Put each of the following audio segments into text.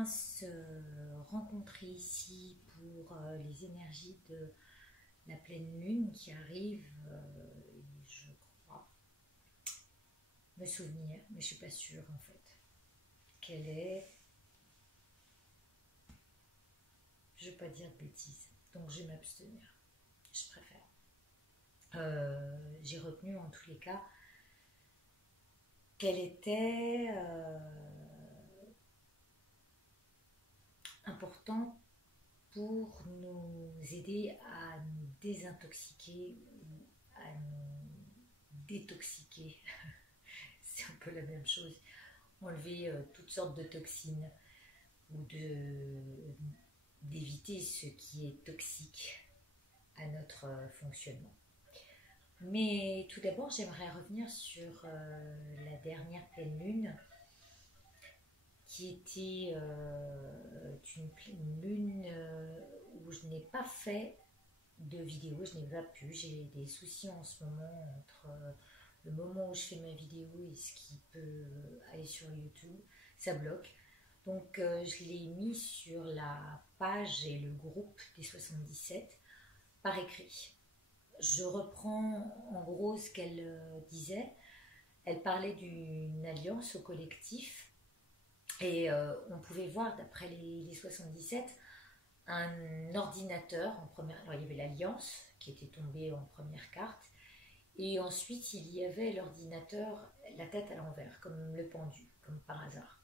bien se rencontrer ici pour les énergies de la pleine lune qui arrive, et je crois me souvenir, mais je suis pas sûre en fait, qu'elle est, je ne veux pas dire de bêtises, donc je vais m'abstenir, je préfère. J'ai retenu en tous les cas qu'elle était importante pour nous aider à nous désintoxiquer ou à nous détoxiquer. C'est un peu la même chose. Enlever toutes sortes de toxines ou d'éviter ce qui est toxique à notre fonctionnement. Mais tout d'abord, j'aimerais revenir sur la dernière pleine lune qui était une lune où je n'ai pas fait de vidéo, je n'ai pas pu, j'ai des soucis en ce moment entre le moment où je fais ma vidéo et ce qui peut aller sur YouTube, ça bloque. Donc je l'ai mis sur la page et le groupe des 77 par écrit. Je reprends en gros ce qu'elle disait. Elle parlait d'une alliance au collectif. Et on pouvait voir, d'après les 77, un ordinateur en première. Alors il y avait l'Alliance qui était tombée en première carte, et ensuite il y avait l'ordinateur, la tête à l'envers, comme le pendu, comme par hasard.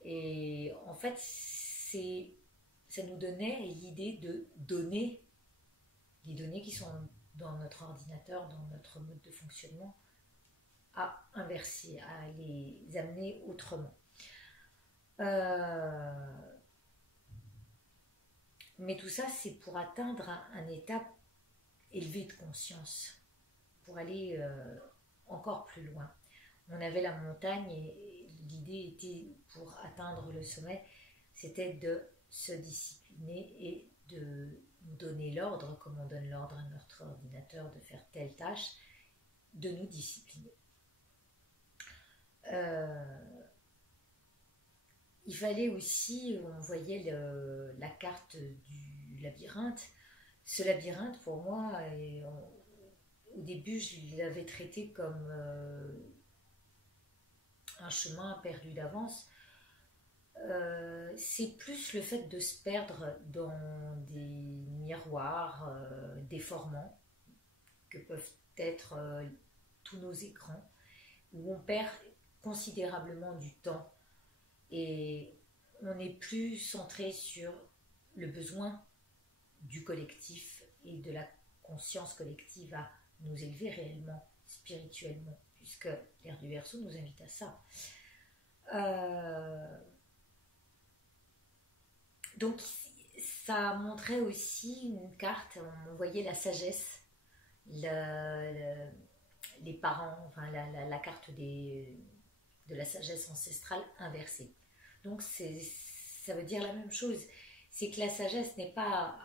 Et en fait, ça nous donnait l'idée de donner les données qui sont dans notre ordinateur, dans notre mode de fonctionnement, à inverser, à les amener autrement. Mais tout ça, c'est pour atteindre un état élevé de conscience, pour aller encore plus loin. On avait la montagne et l'idée était, pour atteindre le sommet, c'était de se discipliner et de donner l'ordre, comme on donne l'ordre à notre ordinateur de faire telle tâche, de nous discipliner. Il fallait aussi, on voyait la carte du labyrinthe. Ce labyrinthe, pour moi, au début, je l'avais traité comme un chemin perdu d'avance. C'est plus le fait de se perdre dans des miroirs déformants que peuvent être tous nos écrans, où on perd considérablement du temps. Et on n'est plus centré sur le besoin du collectif et de la conscience collective à nous élever réellement, spirituellement, puisque l'ère du Verseau nous invite à ça. Donc ça montrait aussi une carte, on voyait la sagesse, les parents, enfin la carte de la sagesse ancestrale inversée. Donc ça veut dire la même chose, c'est que la sagesse n'est pas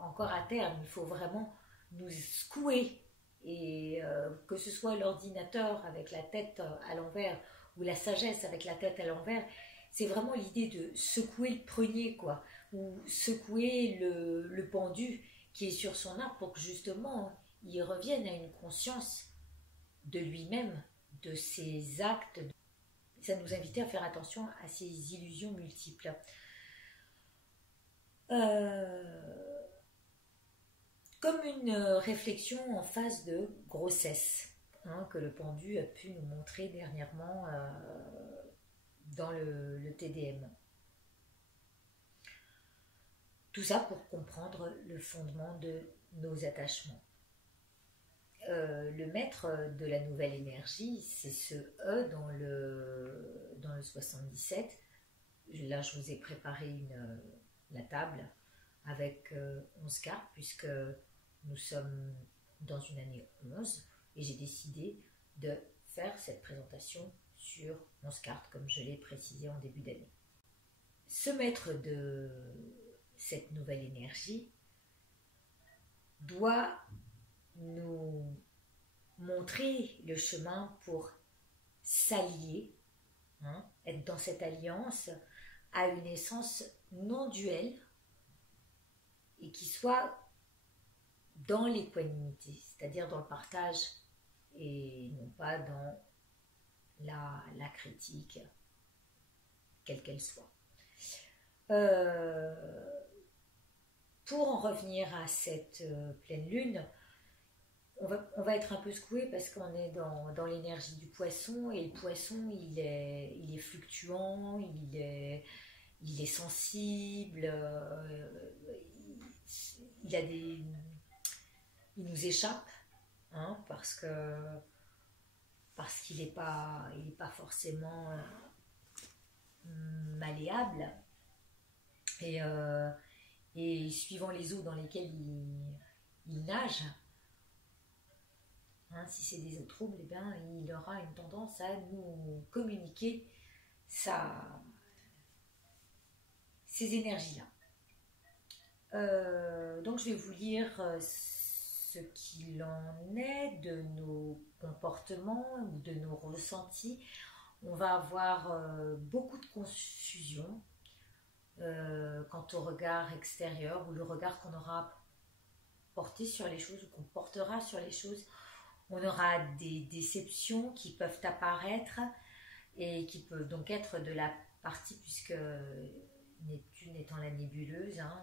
encore à terme, il faut vraiment nous secouer, et que ce soit l'ordinateur avec la tête à l'envers ou la sagesse avec la tête à l'envers, c'est vraiment l'idée de secouer le prunier, quoi, ou secouer le pendu qui est sur son arbre pour que justement il revienne à une conscience de lui-même, de ses actes. Ça nous invitait à faire attention à ces illusions multiples. Comme une réflexion en phase de grossesse, hein, que le pendu a pu nous montrer dernièrement dans le TDM. Tout ça pour comprendre le fondement de nos attachements. Le maître de la nouvelle énergie, c'est ce E dans le 77. Là, je vous ai préparé la table avec 11 cartes, puisque nous sommes dans une année 11, et j'ai décidé de faire cette présentation sur 11 cartes, comme je l'ai précisé en début d'année. Ce maître de cette nouvelle énergie doit nous montrer le chemin pour s'allier, hein, être dans cette alliance à une essence non duelle et qui soit dans l'équanimité, c'est-à-dire dans le partage et non pas dans la critique, quelle qu'elle soit. Pour en revenir à cette pleine lune, on va être un peu secoué parce qu'on est dans l'énergie du poisson, et le poisson il est fluctuant, il est sensible, il a il nous échappe, hein, parce qu'il n'est pas forcément malléable, et suivant les eaux dans lesquelles il nage, hein, si c'est des eaux troubles, eh bien, il aura une tendance à nous communiquer ces énergies-là. Donc je vais vous lire ce qu'il en est de nos comportements ou de nos ressentis. On va avoir beaucoup de confusion quant au regard extérieur, ou le regard qu'on aura porté sur les choses ou qu'on portera sur les choses. On aura des déceptions qui peuvent apparaître et qui peuvent donc être de la partie, puisque Neptune étant la nébuleuse, hein,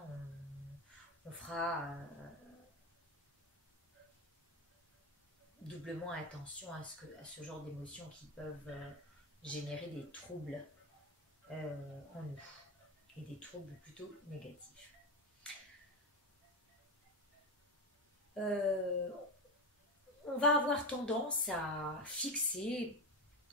on fera doublement attention à ce genre d'émotions qui peuvent générer des troubles en nous, et des troubles plutôt négatifs. On va avoir tendance à fixer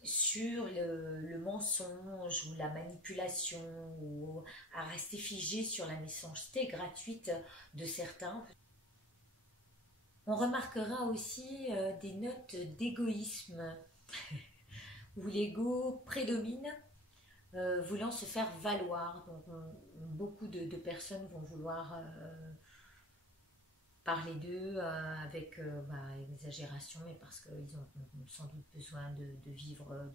sur le mensonge ou la manipulation, ou à rester figé sur la méchanceté gratuite de certains. On remarquera aussi des notes d'égoïsme où l'ego prédomine, voulant se faire valoir. Donc beaucoup de personnes vont vouloir parler d'eux avec exagération, mais parce qu'ils ont sans doute besoin de vivre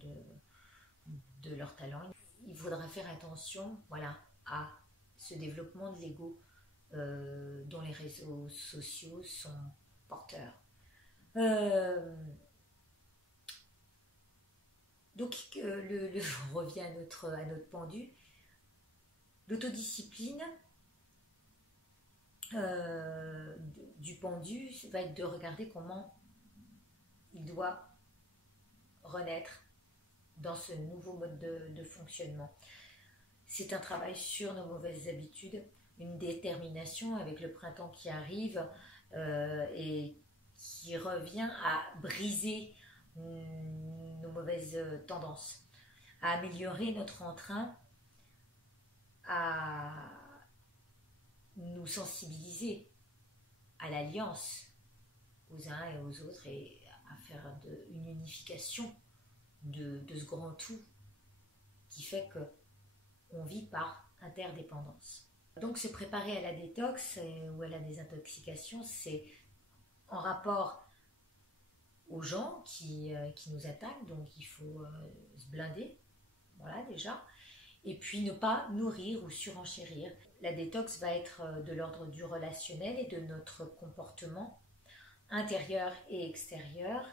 de leur talent. Il faudra faire attention, voilà, à ce développement de l'ego dont les réseaux sociaux sont porteurs. Donc je reviens à notre pendu. L'autodiscipline du pendu va être de regarder comment il doit renaître dans ce nouveau mode de fonctionnement. C'est un travail sur nos mauvaises habitudes, une détermination avec le printemps qui arrive et qui revient à briser nos mauvaises tendances, à améliorer notre entrain, à nous sensibiliser à l'alliance aux uns et aux autres, et à faire une unification de ce grand tout qui fait qu'on vit par interdépendance. Donc se préparer à la détox ou à la désintoxication, c'est en rapport aux gens qui nous attaquent, donc il faut se blinder, voilà déjà, et puis ne pas nourrir ou surenchérir. La détox va être de l'ordre du relationnel et de notre comportement intérieur et extérieur.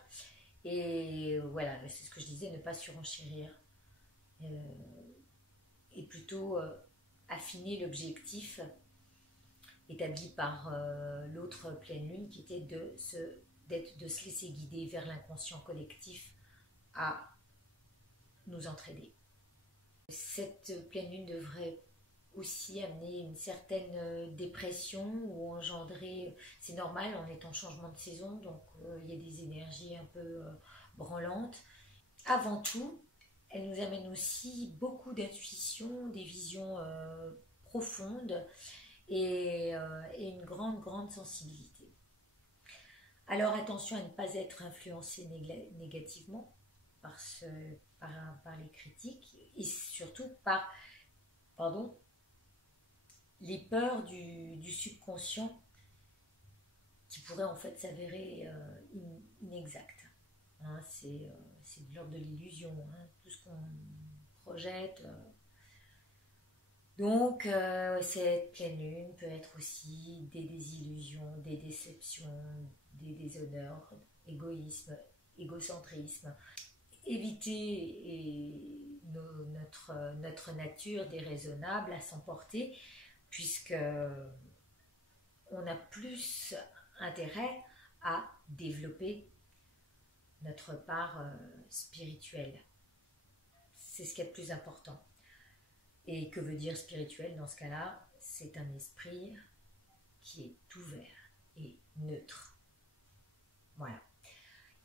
Et voilà, c'est ce que je disais, ne pas surenchérir. Et plutôt affiner l'objectif établi par l'autre pleine lune, qui était de se laisser guider vers l'inconscient collectif à nous entraider. Cette pleine lune devrait aussi amener une certaine dépression ou engendrer, c'est normal, on est en changement de saison, donc il y a des énergies un peu branlantes. Avant tout, elle nous amène aussi beaucoup d'intuition, des visions profondes et une grande sensibilité. Alors attention à ne pas être influencé négativement par les critiques, et surtout par les peurs du subconscient qui pourraient en fait s'avérer inexactes. Hein, c'est de l'ordre de l'illusion, hein, tout ce qu'on projette. Donc, cette pleine lune peut être aussi des désillusions, des déceptions, des déshonneurs, égoïsme, égocentrisme. Éviter notre nature déraisonnable à s'emporter, puisque on a plus intérêt à développer notre part spirituelle. C'est ce qui est le plus important. Et que veut dire spirituel dans ce cas-là? C'est un esprit qui est ouvert et neutre. Voilà.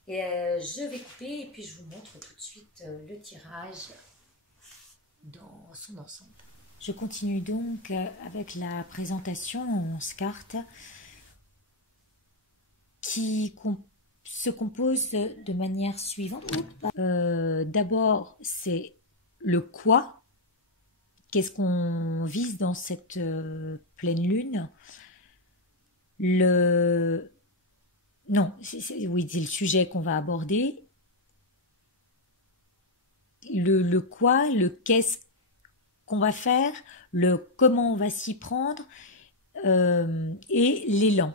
Et je vais couper et puis je vous montre tout de suite le tirage dans son ensemble. Je continue donc avec la présentation en 11 cartes qui se compose de manière suivante. D'abord, c'est le quoi. Qu'est-ce qu'on vise dans cette pleine lune? Non, oui, c'est le sujet qu'on va aborder. Le quoi, le qu'est-ce qu'on va faire, le comment on va s'y prendre et l'élan.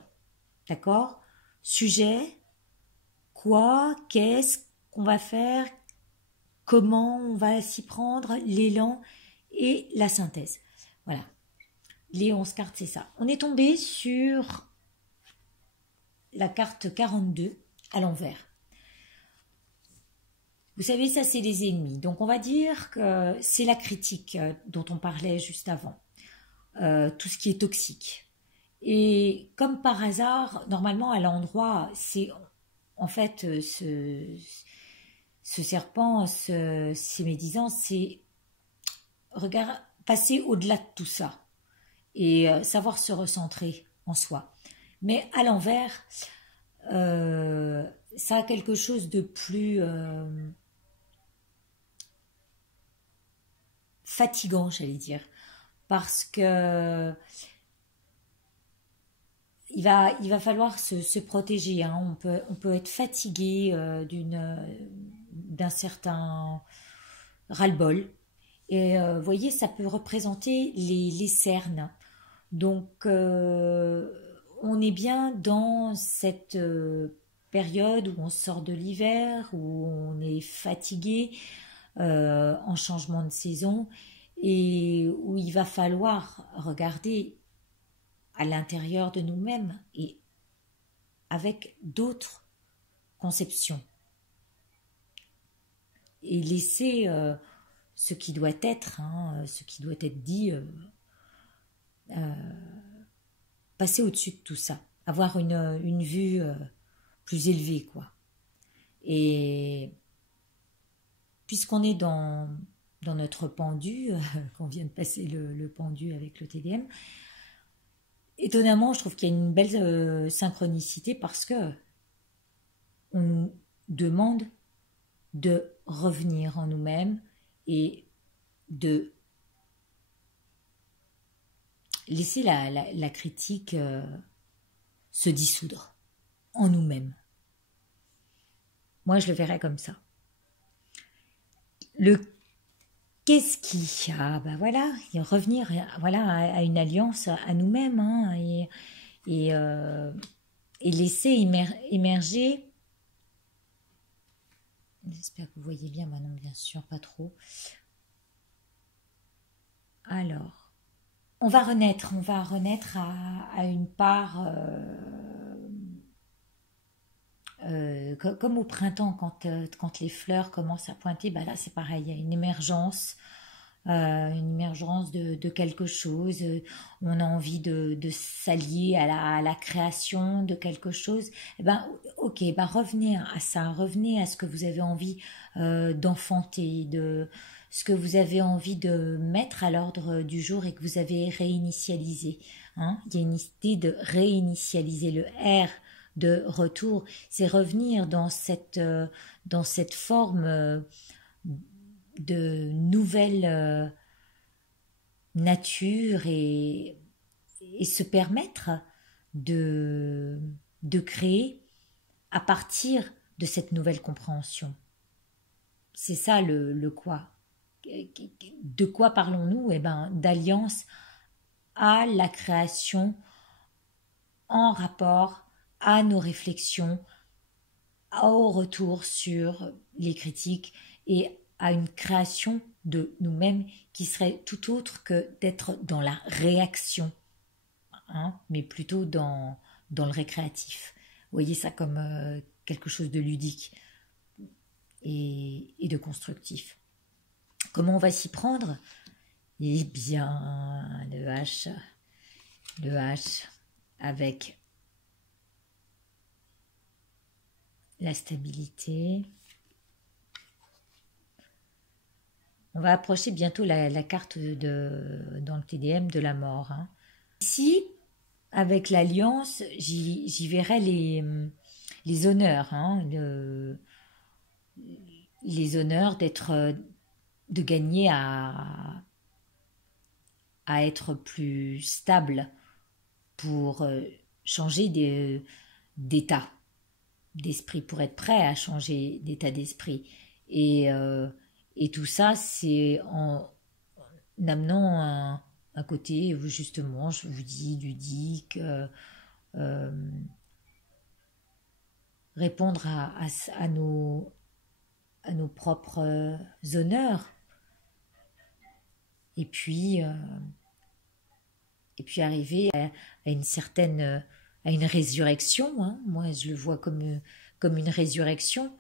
D'accord? Sujet, quoi, qu'est-ce qu'on va faire, comment on va s'y prendre, l'élan et la synthèse. Voilà. Les 11 cartes, c'est ça. On est tombé sur la carte 42 à l'envers. Vous savez, ça, c'est les ennemis. Donc, on va dire que c'est la critique dont on parlait juste avant. Tout ce qui est toxique. Et comme par hasard, normalement, à l'endroit, c'est en fait ce serpent, ces médisances, c'est passer au-delà de tout ça et savoir se recentrer en soi. Mais à l'envers, ça a quelque chose de plus fatigant, j'allais dire, parce que il va falloir se protéger. Hein. On peut être fatigué d'un certain ras-le-bol. Et vous voyez, ça peut représenter les cernes. Donc, on est bien dans cette période où on sort de l'hiver, où on est fatigué en changement de saison et où il va falloir regarder à l'intérieur de nous-mêmes et avec d'autres conceptions et laisser ce qui doit être, ce qui doit être dit, passer au-dessus de tout ça, avoir une vue plus élevée, quoi. Et puisqu'on est dans notre pendu, qu'on vient de passer le pendu avec le TDM, étonnamment, je trouve qu'il y a une belle synchronicité parce que on nous demande de revenir en nous-mêmes et de laisser la critique se dissoudre en nous-mêmes. Moi, je le verrais comme ça. Le qu'est-ce qui... Ah ben voilà, revenir voilà, à une alliance à nous-mêmes hein, et laisser émerger... J'espère que vous voyez bien, moi non bien sûr, pas trop. Alors, on va renaître à une part... comme au printemps, quand les fleurs commencent à pointer, bah là c'est pareil, il y a une émergence de quelque chose, on a envie de s'allier à la création de quelque chose, et ben ok, ben revenez à ça, revenez à ce que vous avez envie d'enfanter, de ce que vous avez envie de mettre à l'ordre du jour et que vous avez réinitialisé. Hein. Il y a une idée de réinitialiser, le R de retour, c'est revenir dans cette forme de nouvelle nature et se permettre de créer à partir de cette nouvelle compréhension. C'est ça le quoi. de quoi parlons-nous? Eh ben, d'alliance à la création en rapport à nos réflexions, au retour sur les critiques et à une création de nous-mêmes qui serait tout autre que d'être dans la réaction, hein, mais plutôt dans le récréatif. Vous voyez ça comme quelque chose de ludique et de constructif. Comment on va s'y prendre? Eh bien, le H avec la stabilité. On va approcher bientôt la carte dans le TDM de la mort. Hein. Ici, avec l'alliance, j'y verrai les honneurs. Hein, les honneurs de gagner à être plus stable pour changer d'état d'esprit, pour être prêt à changer d'état d'esprit. Et tout ça, c'est en amenant un côté, justement, je vous dis, ludique, répondre à nos propres honneurs. Et puis arriver à une certaine, à une résurrection. Hein. Moi, je le vois comme une résurrection.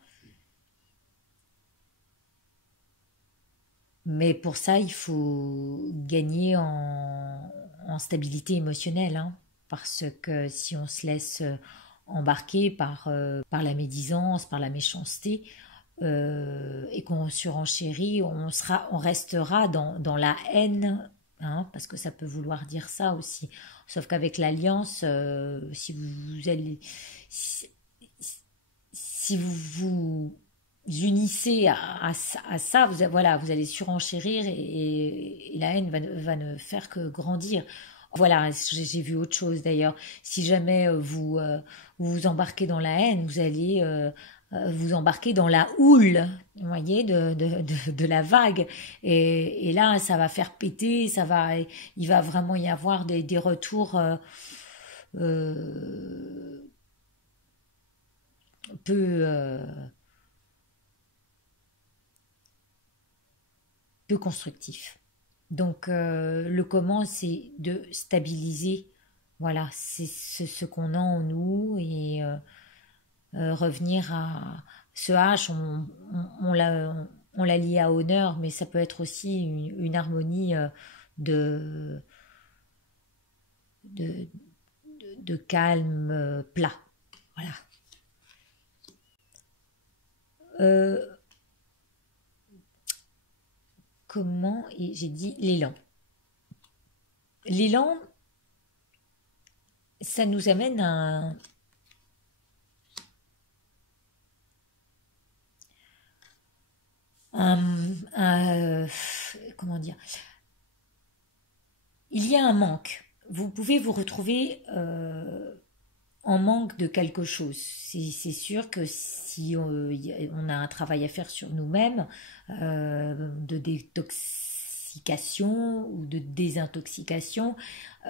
Mais pour ça, il faut gagner en stabilité émotionnelle. Hein, parce que si on se laisse embarquer par la médisance, par la méchanceté, et qu'on surenchérit, on restera dans la haine, hein, parce que ça peut vouloir dire ça aussi. Sauf qu'avec l'alliance, si vous unissez à ça, vous allez surenchérir et la haine va ne faire que grandir. Voilà, j'ai vu autre chose d'ailleurs. Si jamais vous embarquez dans la haine, vous allez vous embarquer dans la houle, vous voyez, de la vague. Et là, ça va faire péter, il va vraiment y avoir des retours peu constructifs. Donc le comment, c'est de stabiliser, voilà, c'est ce qu'on a en nous et revenir à ce H, on l'a lié à honneur, mais ça peut être aussi une harmonie de calme plat. Voilà. Comment, et j'ai dit l'élan. L'élan, ça nous amène à comment dire, il y a un manque. Vous pouvez vous retrouver en manque de quelque chose. C'est sûr que si on a un travail à faire sur nous-mêmes, de détoxication ou de désintoxication,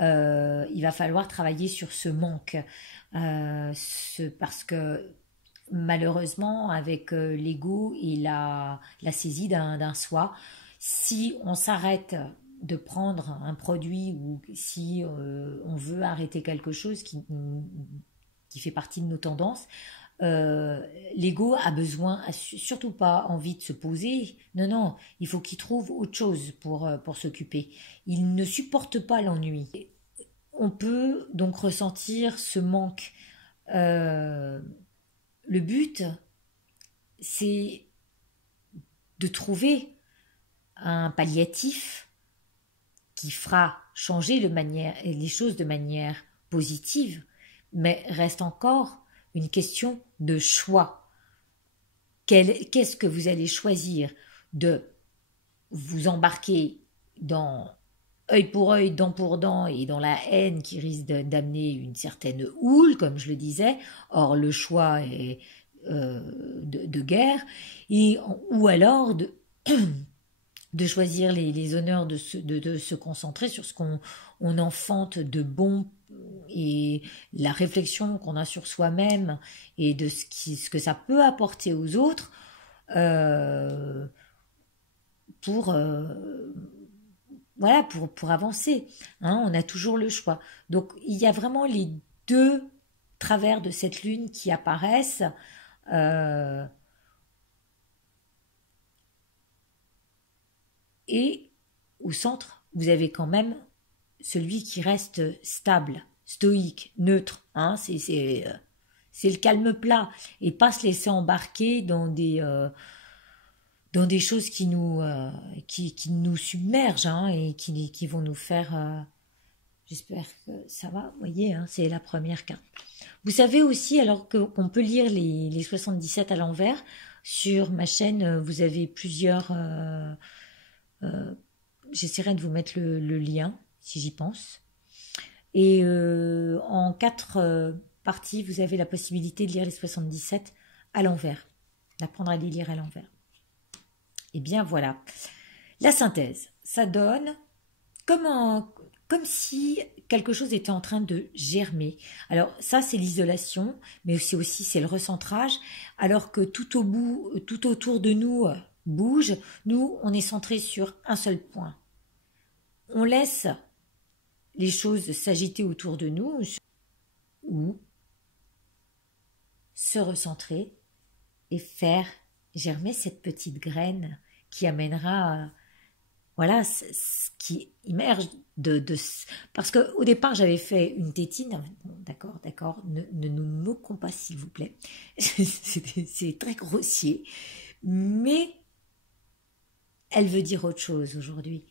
il va falloir travailler sur ce manque. Parce que malheureusement, avec l'ego et la saisie d'un soi, si on s'arrête de prendre un produit ou si on veut arrêter quelque chose qui fait partie de nos tendances, l'ego a surtout pas envie de se poser. Non, il faut qu'il trouve autre chose pour s'occuper. Il ne supporte pas l'ennui. On peut donc ressentir ce manque. Le but, c'est de trouver un palliatif qui fera changer les choses de manière positive, mais reste encore une question de choix. Qu'est-ce que vous allez choisir? De vous embarquer dans œil pour œil, dent pour dent, et dans la haine qui risque d'amener une certaine houle, comme je le disais. Or, le choix est de guerre, ou alors de choisir les honneurs, de se concentrer sur ce qu'on enfante de bon et la réflexion qu'on a sur soi-même et de ce que ça peut apporter aux autres euh, pour, voilà, pour avancer. Hein, on a toujours le choix. Donc il y a vraiment les deux travers de cette lune qui apparaissent. euh, Et au centre, vous avez quand même celui qui reste stable, stoïque, neutre. Hein, c'est le calme plat. Et pas se laisser embarquer dans des choses qui nous submergent hein, et qui vont nous faire... j'espère que ça va. Vous voyez, hein, c'est la première carte. Vous savez aussi, alors qu'on peut lire les 77 à l'envers, sur ma chaîne, vous avez plusieurs... j'essaierai de vous mettre le lien, si j'y pense. Et en 4 parties, vous avez la possibilité de lire les 77 à l'envers, d'apprendre à les lire à l'envers. Et bien voilà. La synthèse, ça donne comme si quelque chose était en train de germer. Alors ça, c'est l'isolation, mais aussi c'est le recentrage, alors que tout autour de nous bouge. Nous, on est centré sur un seul point. On laisse les choses s'agiter autour de nous ou se recentrer et faire germer cette petite graine qui amènera, voilà, ce qui immerge parce que au départ j'avais fait une tétine. Bon, d'accord, ne nous moquons pas s'il vous plaît. C'est très grossier, mais elle veut dire autre chose aujourd'hui.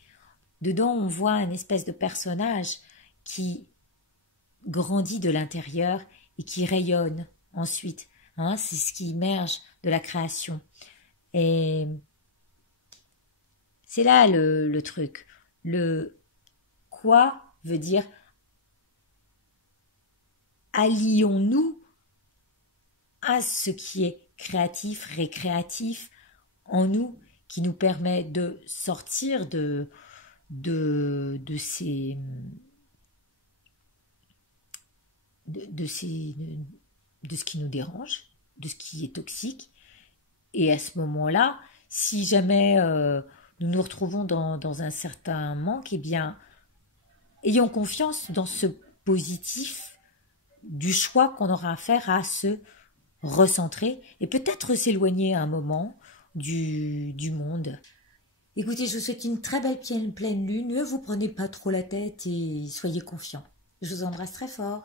Dedans, on voit un espèce de personnage qui grandit de l'intérieur et qui rayonne ensuite. Hein, c'est ce qui émerge de la création. Et c'est là le truc. Le quoi veut dire allions-nous à ce qui est créatif, récréatif en nous, qui nous permet de sortir de ces de ce qui nous dérange, de ce qui est toxique. Et à ce moment-là, si jamais nous nous retrouvons dans un certain manque, eh bien, ayons confiance dans ce positif du choix qu'on aura à faire à se recentrer et peut-être s'éloigner à un moment du monde. Écoutez, je vous souhaite une très belle pleine lune. Ne vous prenez pas trop la tête et soyez confiants. Je vous embrasse très fort.